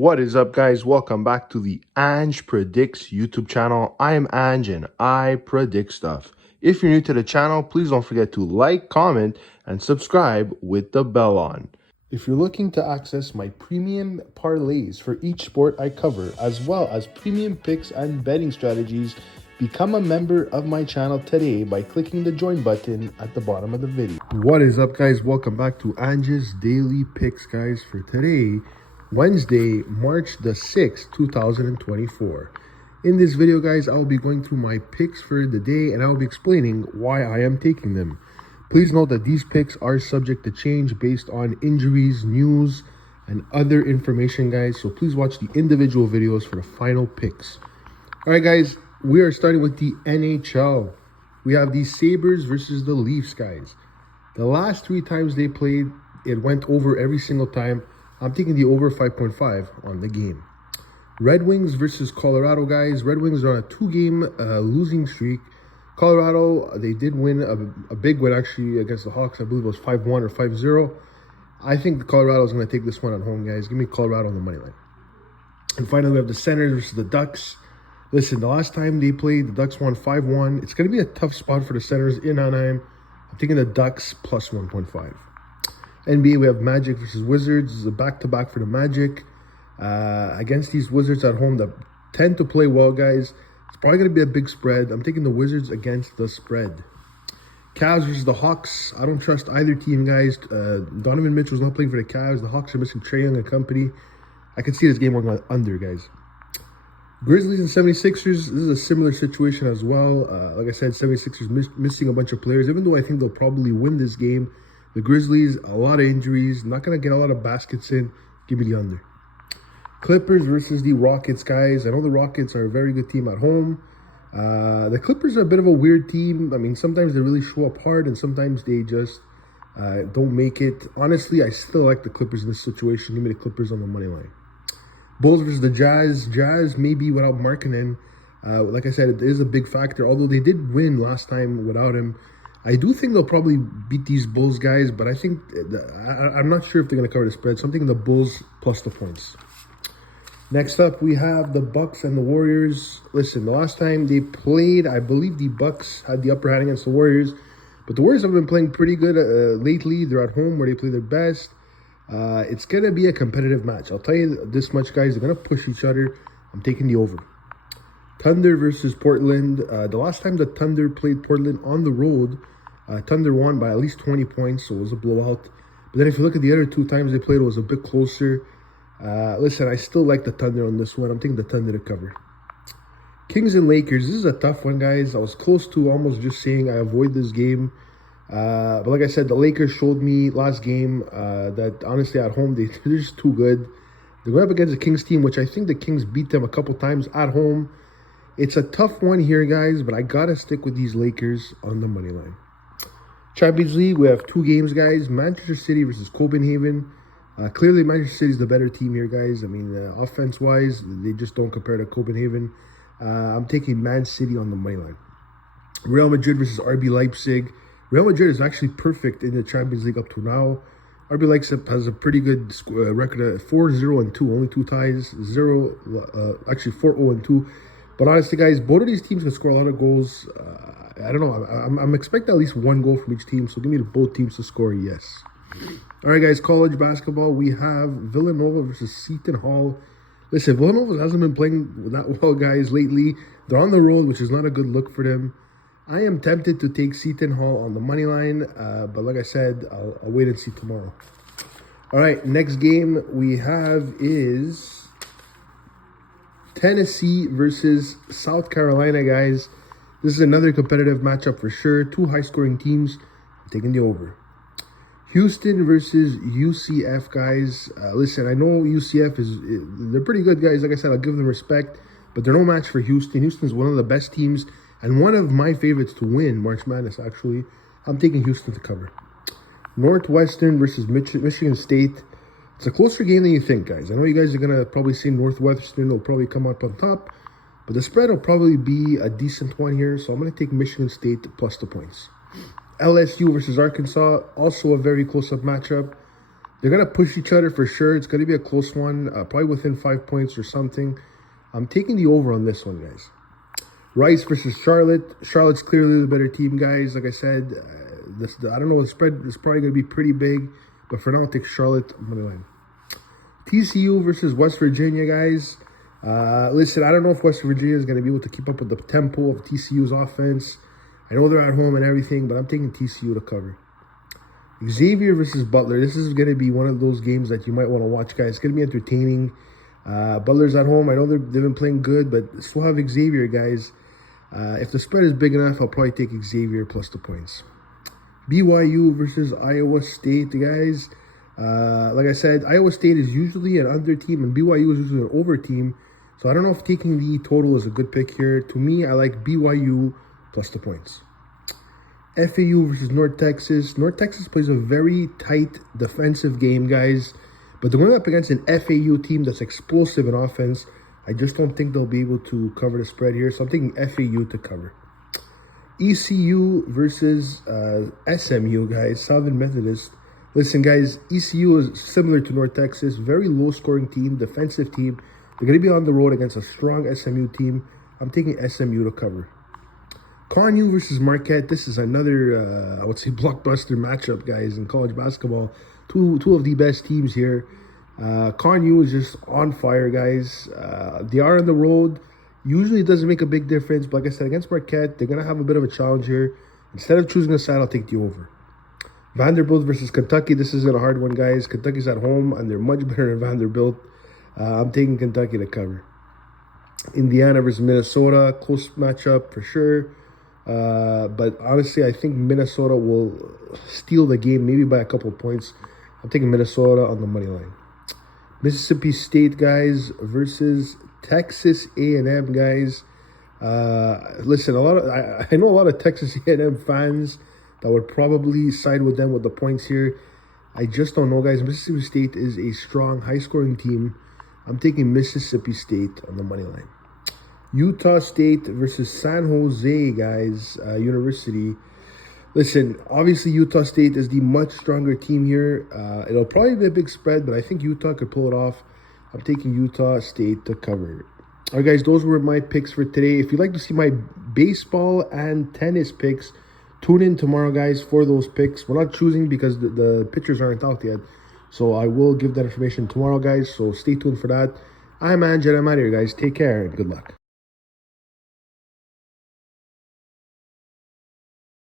What is up, guys? Welcome back to the Ange Predicts YouTube channel. I am Ange and I predict stuff. If you're new to the channel, please don't forget to like, comment, and subscribe with the bell on. If you're looking to access my premium parlays for each sport I cover, as well as premium picks and betting strategies, become a member of my channel today by clicking the join button at the bottom of the video. What is up, guys? Welcome back to Ange's Daily Picks, guys, for today, Wednesday, March the 6th, 2024. In this video, guys, I will be going through my picks for the day and I will be explaining why I am taking them. Please note that these picks are subject to change based on injuries, news, and other information, guys. So please watch the individual videos for the final picks. All right, guys, we are starting with the NHL. We have the Sabres versus the Leafs, guys. The last 3 times they played, it went over every single time. I'm taking the over 5.5 on the game. Red Wings versus Colorado, guys. Red Wings are on a 2-game losing streak. Colorado, they did win a big win, actually, against the Hawks. I believe it was 5-1 or 5-0. I think Colorado is going to take this one at home, guys. Give me Colorado on the money line. And finally, we have the Senators versus the Ducks. Listen, the last time they played, the Ducks won 5-1. It's going to be a tough spot for the Senators in Anaheim. I'm taking the Ducks plus 1.5. NBA, we have Magic versus Wizards. This is a back-to-back for the Magic. Against these Wizards at home that tend to play well, guys. It's probably going to be a big spread. I'm taking the Wizards against the spread. Cavs versus the Hawks. I don't trust either team, guys. Donovan Mitchell's not playing for the Cavs. The Hawks are missing Trae Young and company. I can see this game going under, guys. Grizzlies and 76ers. This is a similar situation as well. Like I said, 76ers missing a bunch of players. Even though I think they'll probably win this game, the Grizzlies, a lot of injuries. Not going to get a lot of baskets in. Give me the under. Clippers versus the Rockets, guys. I know the Rockets are a very good team at home. The Clippers are a bit of a weird team. I mean, sometimes they really show up hard and sometimes they just don't make it. Honestly, I still like the Clippers in this situation. Give me the Clippers on the money line. Bulls versus the Jazz. Jazz maybe without Markkanen. Like I said, it is a big factor. Although they did win last time without him. I do think they'll probably beat these Bulls, guys. But I think, I'm not sure if they're going to cover the spread. So I'm taking the Bulls plus the points. Next up, we have the Bucks and the Warriors. Listen, the last time they played, I believe the Bucks had the upper hand against the Warriors. But the Warriors have been playing pretty good lately. They're at home where they play their best. It's going to be a competitive match. I'll tell you this much, guys. They're going to push each other. I'm taking the over. Thunder versus Portland. The last time the Thunder played Portland on the road, Thunder won by at least 20 points, so it was a blowout. But then if you look at the other 2 times they played, it was a bit closer. Listen, I still like the Thunder on this one. I'm taking the Thunder to cover. Kings and Lakers. This is a tough one, guys. I was close to almost just saying I avoid this game. But like I said, the Lakers showed me last game that honestly at home, they're just too good. They're going up against the Kings team, which I think the Kings beat them a couple times at home. It's a tough one here, guys, but I got to stick with these Lakers on the money line. Champions League, we have 2 games, guys. Manchester City versus Copenhagen. Clearly, Manchester City is the better team here, guys. I mean, offense-wise, they just don't compare to Copenhagen. I'm taking Man City on the money line. Real Madrid versus RB Leipzig. Real Madrid is actually perfect in the Champions League up to now. RB Leipzig has a pretty good record of 4-0-2, only 2 ties. 4-0-2. But honestly, guys, both of these teams can score a lot of goals. I don't know. I'm expecting at least 1 goal from each team. So give me both teams to score, yes. All right, guys, college basketball. We have Villanova versus Seton Hall. Listen, Villanova hasn't been playing that well, guys, lately. They're on the road, which is not a good look for them. I am tempted to take Seton Hall on the money line. But like I said, I'll wait and see tomorrow. All right, next game we have is Tennessee versus South Carolina, guys. This is another competitive matchup for sure. 2 high-scoring teams. I'm taking the over. Houston versus UCF, guys. Listen, I know UCF they're pretty good, guys. Like I said, I'll give them respect. But they're no match for Houston. Houston's one of the best teams and one of my favorites to win March Madness, actually. I'm taking Houston to cover. Northwestern versus Michigan State. It's a closer game than you think, guys. I know you guys are going to probably see Northwestern. They'll probably come up on top. But the spread will probably be a decent one here. So I'm going to take Michigan State plus the points. LSU versus Arkansas. Also a very close-up matchup. They're going to push each other for sure. It's going to be a close one, probably within 5 points or something. I'm taking the over on this one, guys. Rice versus Charlotte. Charlotte's clearly the better team, guys. Like I said, I don't know, the spread is probably going to be pretty big. But for now, I'll take Charlotte money line. TCU versus West Virginia, guys. Listen, I don't know if West Virginia is going to be able to keep up with the tempo of TCU's offense. I know they're at home and everything, but I'm taking TCU to cover. Xavier versus Butler. This is going to be one of those games that you might want to watch, guys. It's going to be entertaining. Butler's at home. I know they've been playing good, but still have Xavier, guys. If the spread is big enough, I'll probably take Xavier plus the points. BYU versus Iowa State, guys. Like I said, Iowa State is usually an under team, and BYU is usually an over team. So I don't know if taking the total is a good pick here. To me, I like BYU plus the points. FAU versus North Texas. North Texas plays a very tight defensive game, guys. But they're going up against an FAU team that's explosive in offense. I just don't think they'll be able to cover the spread here. So I'm taking FAU to cover. ECU versus SMU, guys. Southern Methodist. Listen, guys, ECU is similar to North Texas. Very low-scoring team, defensive team. They're going to be on the road against a strong SMU team. I'm taking SMU to cover. ConU versus Marquette. This is another, I would say, blockbuster matchup, guys, in college basketball. Two of the best teams here. ConU is just on fire, guys. They are on the road. Usually it doesn't make a big difference. But like I said, against Marquette, they're going to have a bit of a challenge here. Instead of choosing a side, I'll take the over. Vanderbilt versus Kentucky. This isn't a hard one, guys. Kentucky's at home, and they're much better than Vanderbilt. I'm taking Kentucky to cover. Indiana versus Minnesota. Close matchup for sure. But honestly, I think Minnesota will steal the game, maybe by a couple points. I'm taking Minnesota on the money line. Mississippi State, guys, versus Texas A&M, guys. Listen, I know a lot of Texas A&M fans that would probably side with them with the points here. I just don't know, guys. Mississippi State is a strong, high-scoring team. I'm taking Mississippi State on the money line. Utah State versus San Jose, guys, University. Listen, obviously Utah State is the much stronger team here. It'll probably be a big spread, but I think Utah could pull it off. I'm taking Utah State to cover. All right, guys, those were my picks for today. If you'd like to see my baseball and tennis picks, tune in tomorrow, guys, for those picks. We're not choosing because the pictures aren't out yet. So I will give that information tomorrow, guys. So stay tuned for that. I'm Ange, and I'm out here, guys. Take care and good luck.